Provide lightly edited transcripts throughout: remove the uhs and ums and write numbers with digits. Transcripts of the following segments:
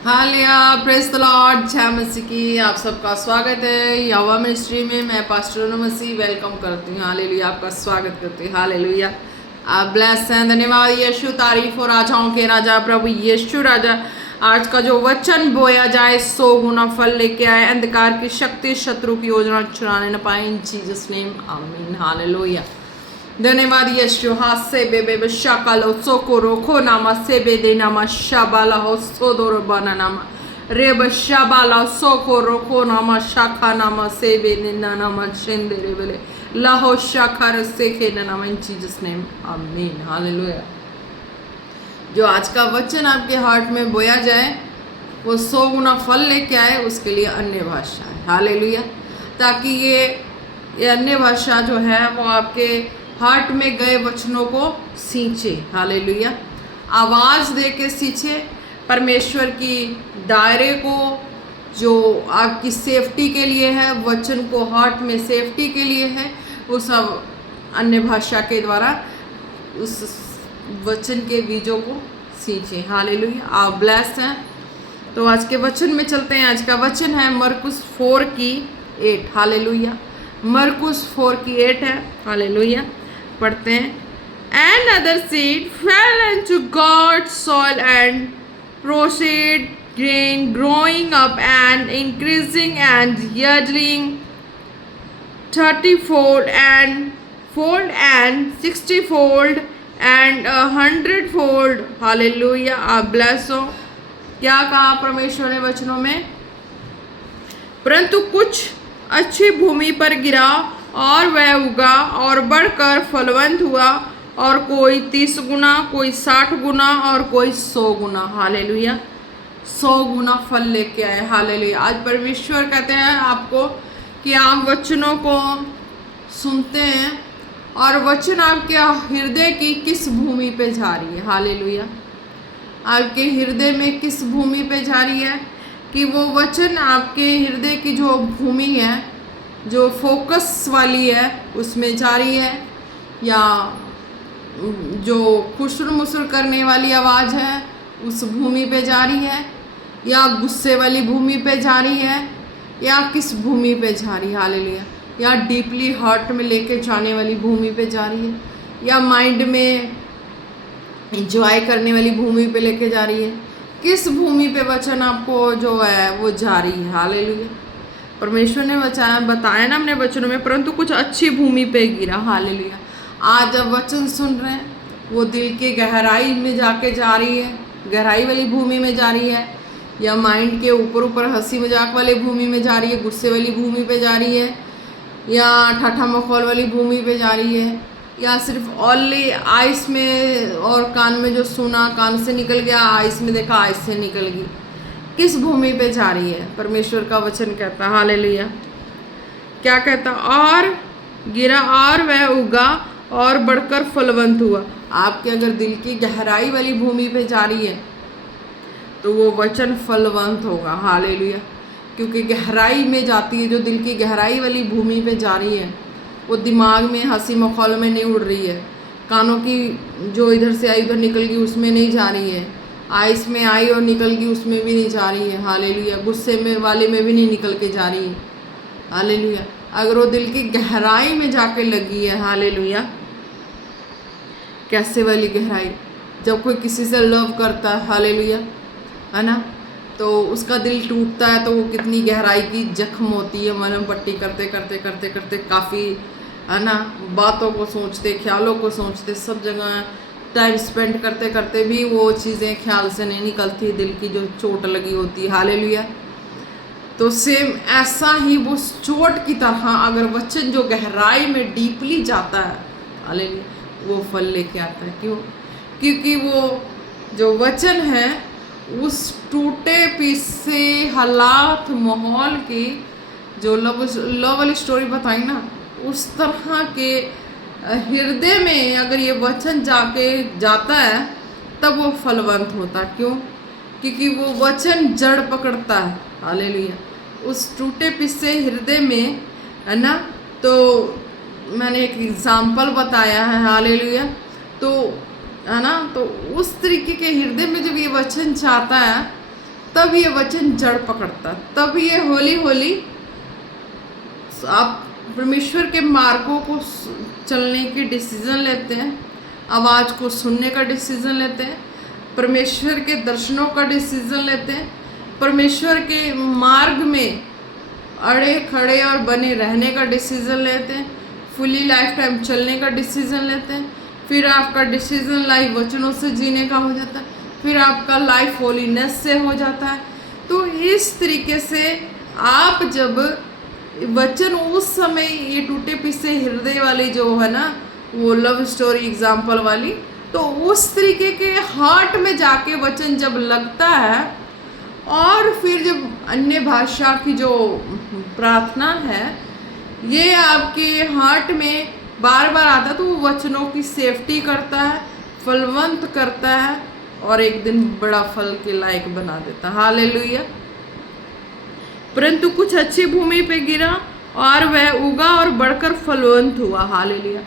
Hallelujah, praise the Lord, जय मसीह की। आप सबका स्वागत है यहोवा मिनिस्ट्री में। मैं पास्टर मसीह वेलकम करती हूँ। हालेलुया, आपका स्वागत करती हूँ। हालेलुया, आप ब्लेस हैं। धन्यवाद यीशु, तारीफ हो राजाओं के राजा प्रभु यीशु राजा। आज का जो वचन बोया जाए 100 गुना फल लेके आए, अंधकार की शक्ति शत्रु की योजना चुराने न पाए। इन जीसस नेम आमीन। हालेलुया, धन्यवाद यीशु। हाथ से बेबे शाकालो सोकोरो खो नामा से बेदे नामा शाबाला हो सोदोरो बना नामा रेब शाबाला सोकोरो खो नामा शाखा नामा से बेदे नामा शेंदे रेबले लाहो शाखा से खे नामा। इन जीसस नेम आमीन। हालेलुया। जो आज का वचन आपके हार्ट में बोया जाए वो 100 गुना फल लेके आए, उसके लिए अन्य भाषा है। हालेलुया, ताकि ये अन्य भाषा जो है वो आपके हार्ट में गए वचनों को सींचे। हालेलुया, आवाज़ दे के सींचे परमेश्वर की दायरे को, जो आपकी सेफ्टी के लिए है, वचन को हार्ट में सेफ्टी के लिए है, वो सब अन्य भाषा के द्वारा उस वचन के बीजों को सींचे। हालेलुया, आप ब्लेस हैं। तो आज के वचन में चलते हैं। आज का वचन है मरकुस 4:8। हालेलुया, मरकुस 4:8 है। हालेलुया, पढ़ते हैं। And other seed fell into God's soil and proceeded grain, growing up and increasing and yielding 30-fold and 60-fold and 100-fold। Hallelujah, आप ब्लेस हो। क्या कहा परमेश्वर ने वचनों में? परंतु कुछ अच्छी भूमि पर गिरा और वह उगा और बढ़कर फलवंत हुआ, और कोई 30 गुना, कोई 60 गुना और कोई 100 गुना। हालेलुया, 100 गुना फल लेके आए। हालेलुया, आज परमेश्वर कहते हैं आपको कि आप वचनों को सुनते हैं और वचन आपके हृदय की किस भूमि पे जा रही है। हालेलुया, आपके हृदय में किस भूमि पे जा रही है, कि वो वचन आपके हृदय की जो भूमि है, जो फोकस वाली है, उसमें जा रही है, या जो खुशर मुसर करने वाली आवाज़ है उस भूमि पे जा रही है, या गुस्से वाली भूमि पे जा रही है, या किस भूमि पे जा रही है। हालेलुया, या डीपली हार्ट में लेके जाने वाली भूमि पे जा रही है, या माइंड में इंजॉय करने वाली भूमि पे लेके जा रही है। किस भूमि पे वचन आपको जो है वो जा रही है। हालेलुया, परमेश्वर ने बताया ना अपने वचनों में, परंतु कुछ अच्छी भूमि पे गिरा। हालेलुया, आज जब वचन सुन रहे हैं वो दिल के गहराई में जाके जा रही है, गहराई वाली भूमि में जा रही है, या माइंड के ऊपर ऊपर हंसी मजाक वाली भूमि में जा रही है, गुस्से वाली भूमि पे जा रही है, या ठाठा मखौल वाली भूमि पे जा रही है, या सिर्फ ओनली आइस में और कान में जो सुना कान से निकल गया, आइस में देखा आइस से निकल गई। किस भूमि पे जा रही है? परमेश्वर का वचन कहता, हालेलुया, क्या कहता? और गिरा और वह उगा और बढ़कर फलवंत हुआ। आपके अगर दिल की गहराई वाली भूमि पे जा रही है तो वो वचन फलवंत होगा। हालेलुया, क्योंकि गहराई में जाती है, जो दिल की गहराई वाली भूमि पे जा रही है, वो दिमाग में हंसी मखौल में नहीं उड़ रही है, कानों की जो इधर से आई उधर निकल गई उसमें नहीं जा रही है, आइस में आई और निकल गई उसमें भी नहीं जा रही है। हालेलुया, गुस्से में वाले में भी नहीं निकल के जा रही है। हालेलुया, अगर वो दिल की गहराई में जाके लगी है। हालेलुया, कैसे वाली गहराई? जब कोई किसी से लव करता है, हालेलुया, है ना, तो उसका दिल टूटता है तो वो कितनी गहराई की जख्म होती है। मलहम पट्टी करते करते करते करते काफ़ी, है ना, बातों को सोचते, ख्यालों को सोचते, सब जगह टाइम स्पेंड करते करते भी वो चीज़ें ख्याल से नहीं निकलती, दिल की जो चोट लगी होती है। हालेलुया, तो सेम ऐसा ही वो चोट की तरह अगर वचन जो गहराई में डीपली जाता है, हालेलुया, वो फल लेके आता है। क्यों? क्योंकि वो जो वचन है उस टूटे पीसे हालात माहौल की, जो लव वाली स्टोरी बताई ना, उस तरह के हृदय में अगर ये वचन जाता है तब वो फलवंत होता। क्यों? क्योंकि वो वचन जड़ पकड़ता है। हालेलुया, उस टूटे पिसे हृदय में, है ना, तो मैंने एक एग्जाम्पल बताया है। हालेलुया, तो है ना, तो उस तरीके के हृदय में जब ये वचन चाहता है तब ये वचन जड़ पकड़ता, तब ये हौली हौली आप परमेश्वर के मार्गों को चलने की डिसीजन लेते हैं, आवाज़ को सुनने का डिसीजन लेते हैं, परमेश्वर के दर्शनों का डिसीजन लेते हैं, परमेश्वर के मार्ग में अड़े खड़े और बने रहने का डिसीजन लेते हैं, फुली लाइफ टाइम चलने का डिसीजन लेते हैं। फिर आपका डिसीजन लाइफ वचनों से जीने का हो जाता है, फिर आपका लाइफ होलीनेस से हो जाता है। तो इस तरीके से आप जब वचन उस समय ये टूटे पीसे हृदय वाली जो है ना, वो लव स्टोरी एग्जाम्पल वाली, तो उस तरीके के हार्ट में जाके वचन जब लगता है और फिर जब अन्य भाषा की जो प्रार्थना है ये आपके हार्ट में बार बार आता है, तो वो वचनों की सेफ्टी करता है, फलवंत करता है और एक दिन बड़ा फल के लायक बना देता है। हालेलुया। परंतु कुछ अच्छी भूमि पे गिरा और वह उगा और बढ़कर फलवंत हुआ। हालेलुया।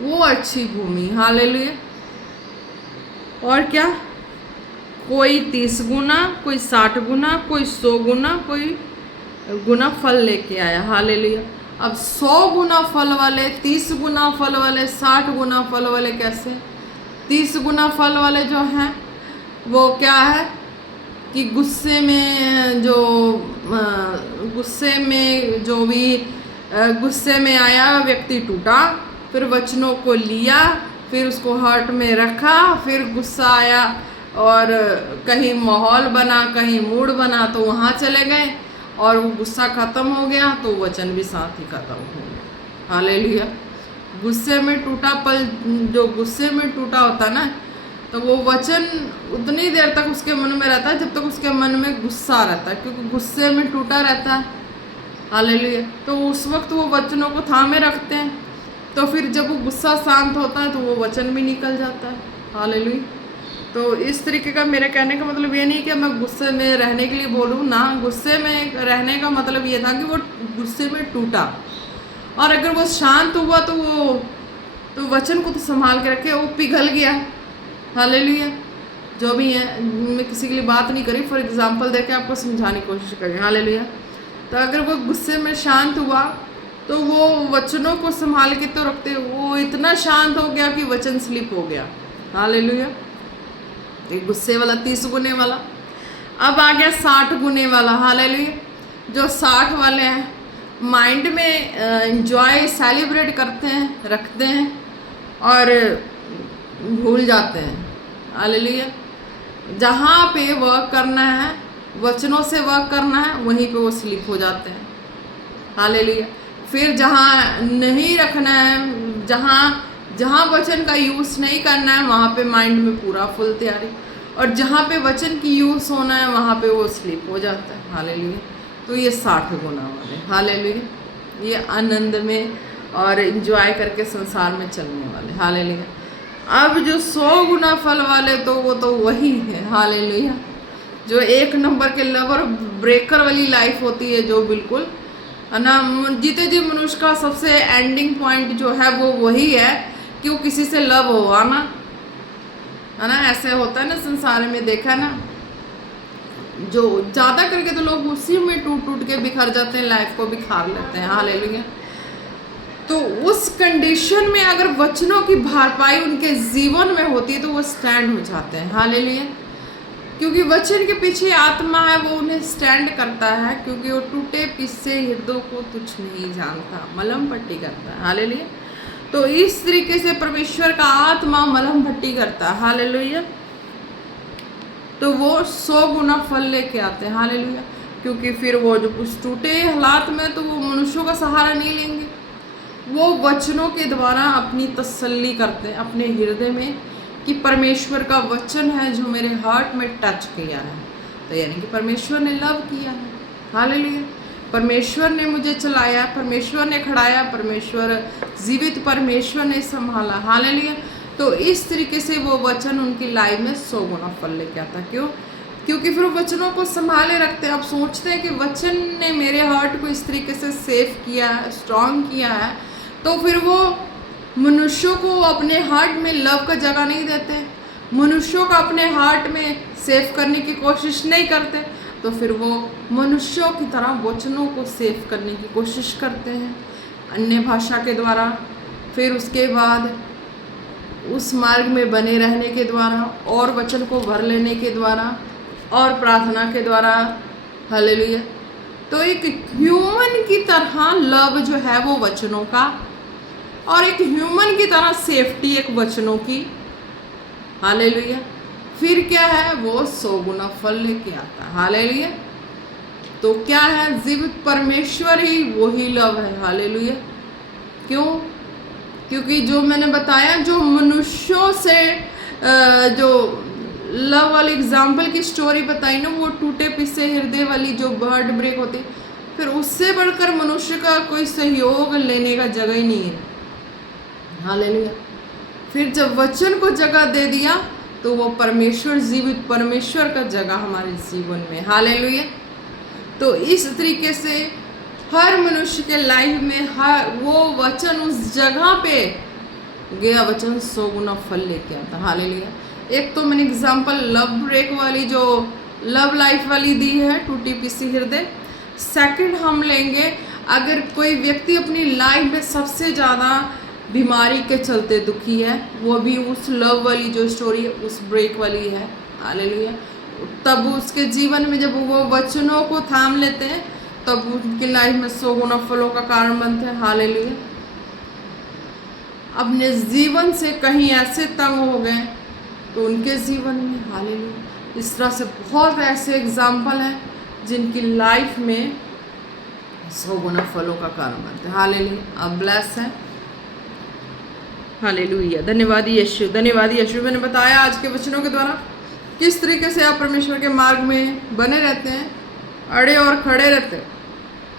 वो अच्छी भूमि। हालेलुया। और क्या, कोई 30 गुना, कोई 60 गुना, कोई 100 गुना, कोई गुना फल लेके आया। हालेलुया। अब 100 गुना फल वाले, 30 गुना फल वाले, 60 गुना फल वाले कैसे? 30 गुना फल वाले जो हैं वो क्या है कि गुस्से में गुस्से में आया व्यक्ति टूटा, फिर वचनों को लिया, फिर उसको हार्ट में रखा, फिर गुस्सा आया और कहीं माहौल बना, कहीं मूड बना, तो वहाँ चले गए और वो गुस्सा ख़त्म हो गया तो वचन भी साथ ही ख़त्म हो गया। हालेलुया। गुस्से में टूटा पल, जो गुस्से में टूटा होता ना, तो वो वचन उतनी देर तक उसके मन में रहता है जब तक उसके मन में गुस्सा रहता है, क्योंकि गुस्से में टूटा रहता है। हालेलुया। तो उस वक्त वो वचनों को थामे रखते हैं, तो फिर जब वो गुस्सा शांत होता है तो वो वचन भी निकल जाता है। हालेलुया। तो इस तरीके का मेरे कहने का मतलब ये नहीं कि मैं गुस्से में रहने के लिए बोलूँ ना, गुस्से में रहने का मतलब ये था कि वो गुस्से में टूटा और अगर वो शांत हुआ तो वचन को तो संभाल के रखे, वो पिघल गया। हालेलुया। जो भी है, मैं किसी के लिए बात नहीं करी, फॉर एग्जांपल देके आपको समझाने की कोशिश करें। हालेलुया। तो अगर वो गुस्से में शांत हुआ तो वो वचनों को संभाल के तो रखते, वो इतना शांत हो गया कि वचन स्लिप हो गया। हालेलुया। एक गुस्से वाला 30 गुने वाला, अब आ गया 60 गुने वाला। हालेलुया। जो 60 वाले हैं माइंड में एंजॉय सेलिब्रेट करते हैं, रखते हैं और भूल जाते हैं। हालेलुया। जहाँ पे वर्क करना है, वचनों से वर्क करना है, वहीं पे वो स्लिप हो जाते हैं। हालेलुया। फिर जहाँ नहीं रखना है, जहाँ वचन का यूज़ नहीं करना है, वहाँ पे माइंड में पूरा फुल तैयारी, और जहाँ पे वचन की यूज़ होना है वहाँ पे वो स्लिप हो जाता है। हालेलुया। तो ये 60 गुना वाले। हालेलुया। ये आनंद में और एंजॉय करके संसार में चलने वाले। हालेलुया। अब जो 100 गुना फल वाले, तो वो तो वही है। हालेलुया। जो एक नंबर के लवर ब्रेकर वाली लाइफ होती है, जो बिल्कुल है ना, जीते जी मनुष्य का सबसे एंडिंग पॉइंट जो है वो वही है कि वो किसी से लव हो, आना है ना। ऐसे होता है ना संसार में, देखा है ना, जो ज़्यादा करके तो लोग उसी में टूट टूट के बिखर जाते हैं, लाइफ को बिखार लेते हैं। हालेलुया। तो उस कंडीशन में अगर वचनों की भरपाई उनके जीवन में होती है तो वो स्टैंड हो जाते हैं। हालेलुया। क्योंकि वचन के पीछे आत्मा है, वो उन्हें स्टैंड करता है, क्योंकि वो टूटे पिसे हृदय को तुच्छ नहीं जानता, मलहम पट्टी करता है। हालेलुया। तो इस तरीके से परमेश्वर का आत्मा मलहम पट्टी करता है। हालेलुया। तो वो 100 गुना फल लेके आते हैं। हालेलुया। क्योंकि फिर वो जो कुछ टूटे हालात में, तो वो मनुष्यों का सहारा नहीं लेंगे, वो वचनों के द्वारा अपनी तसल्ली करते हैं अपने हृदय में कि परमेश्वर का वचन है जो मेरे हार्ट में टच किया है, तो यानी कि परमेश्वर ने लव किया है। हालेलुया। परमेश्वर ने मुझे चलाया, परमेश्वर ने खड़ाया, परमेश्वर जीवित, परमेश्वर ने संभाला। हालेलुया। तो इस तरीके से वो वचन उनकी लाइफ में 100 गुना फल लेके आता। क्यों? क्योंकि फिर वचनों को संभाले रखते हैं। आप सोचते हैं कि वचन ने मेरे हार्ट को इस तरीके से सेफ किया है, स्ट्रांग किया है, तो फिर वो मनुष्यों को अपने हार्ट में लव का जगह नहीं देते, मनुष्यों को अपने हार्ट में सेफ करने की कोशिश नहीं करते, तो फिर वो मनुष्यों की तरह वचनों को सेव करने की कोशिश करते हैं अन्य भाषा के द्वारा, फिर उसके बाद उस मार्ग में बने रहने के द्वारा और वचन को भर लेने के द्वारा और प्रार्थना के द्वारा। हालेलुया। तो एक ह्यूमन की तरह लव जो है वो वचनों का, और एक ह्यूमन की तरह सेफ्टी एक वचनों की। हालेलुया। फिर क्या है, वो 100 गुना फल लेके आता है। हालेलुया। तो क्या है, जीवित परमेश्वर ही वही लव है। हालेलुया। क्यों? क्योंकि जो मैंने बताया, जो मनुष्यों से जो लव वाली एग्जाम्पल की स्टोरी बताई ना, वो टूटे पिसे हृदय वाली जो हार्ट ब्रेक होती, फिर उससे बढ़कर मनुष्य का कोई सहयोग लेने का जगह ही नहीं है। हालेलुया। फिर जब वचन को जगह दे दिया तो वो परमेश्वर, जीवित परमेश्वर का जगह हमारे जीवन में। हालेलुया। तो इस तरीके से हर मनुष्य के लाइफ में हर वो वचन उस जगह पे गया वचन 100 गुना फल लेके आता। हालेलुया। एक तो मैंने एग्जांपल लव ब्रेक वाली, जो लव लाइफ वाली दी है, टूटी पिसी हृदय। सेकंड हम लेंगे, अगर कोई व्यक्ति अपनी लाइफ में सबसे ज़्यादा बीमारी के चलते दुखी है, वो भी उस लव वाली जो स्टोरी है उस ब्रेक वाली है। हालेलुया। तब उसके जीवन में जब वो वचनों को थाम लेते हैं तब उनकी लाइफ में 100 गुना फलों का कारण बनते हैं। हालेलुया। अपने जीवन से कहीं ऐसे तंग हो गए तो उनके जीवन में, हालेलुया, इस तरह से बहुत ऐसे एग्जाम्पल हैं जिनकी लाइफ में 100 गुना फलों का कारण बनते हैं। हालेलुया। अब ब्लेस है। हालेलुया। धन्यवाद यीशु, धन्यवाद यीशु। मैंने बताया आज के वचनों के द्वारा किस तरीके से आप परमेश्वर के मार्ग में बने रहते हैं, अड़े और खड़े रहते हैं।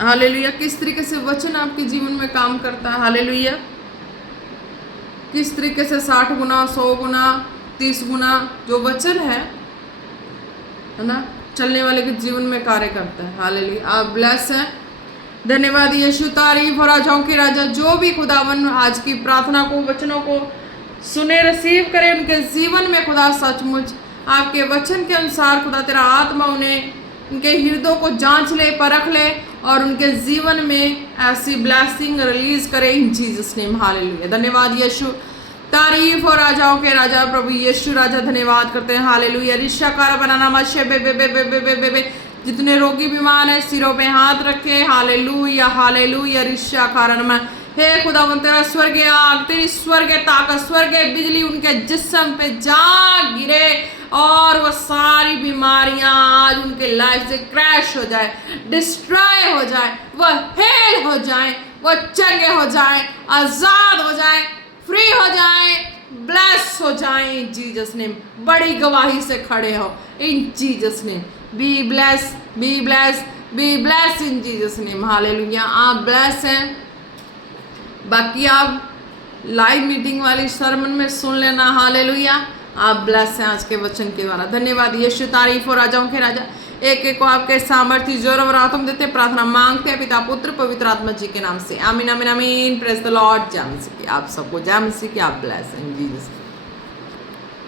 हालेलुया। किस तरीके से वचन आपके जीवन में काम करता है। हालेलुया। किस तरीके से 60 गुना, 100 गुना, 30 गुना जो वचन है ना, चलने वाले के जीवन में कार्य करता है। हालेलुया। आप ब्लेस हैं। धन्यवाद यीशु। तारीफ हो राजाओं के राजा। जो भी खुदावन आज की प्रार्थना को, वचनों को सुने, रिसीव करे, उनके जीवन में खुदा सचमुच आपके वचन के अनुसार खुदा तेरा आत्मा उन्हें, उनके हृदयों को जांच ले, परख ले और उनके जीवन में ऐसी ब्लेसिंग रिलीज करे इन जीसस नेम। हालेलुया। धन्यवाद यीशु। तारीफ हो राजाओं के राजा प्रभु यीशु राजा। धन्यवाद करते हैं। हालेलुया। रिश्ताकार बनाना मशे बे बे बे बे बे बे बे बे। जितने रोगी बीमार हैं सिरों पे हाथ रखे। हालेलुया। हालेलुया। रिश्ताकार में, हे खुदावन तेरा स्वर्गीय आग, तेरी स्वर्गीय ताकत, स्वर्गीय बिजली उनके जिस्म पे जा गिरे और वो सारी बीमारियां आज उनके लाइफ से क्रैश हो जाए, डिस्ट्रॉय हो जाए, वो हेल हो जाए, वो चंगे हो जाए, आजाद हो जाए, फ्री हो जाए, ब्लेस हो जाए इन जीसस नेम। बड़ी गवाही से खड़े हो in Jesus name. Be blessed, be blessed, be blessed in Jesus name. Hallelujah. आप ब्लेस हैं। बाकी आप लाइव मीटिंग वाली सरमन में सुन लेना। हालेलुया। आप ब्लेस हैं आज के वचन के द्वारा। धन्यवाद यीशु। तारीफ हो राजाओं के राजा। एक एक को आपके सामर्थ्य जोर और आत्म देते प्रार्थना मांगते हैं पिता पुत्र पवित्र आत्मा जी के नाम से। आमीन आमीन आमीन। Praise the Lord. जय मसीह की। आप सबको जय मसीह की। आप ब्लेस हैं जीसस।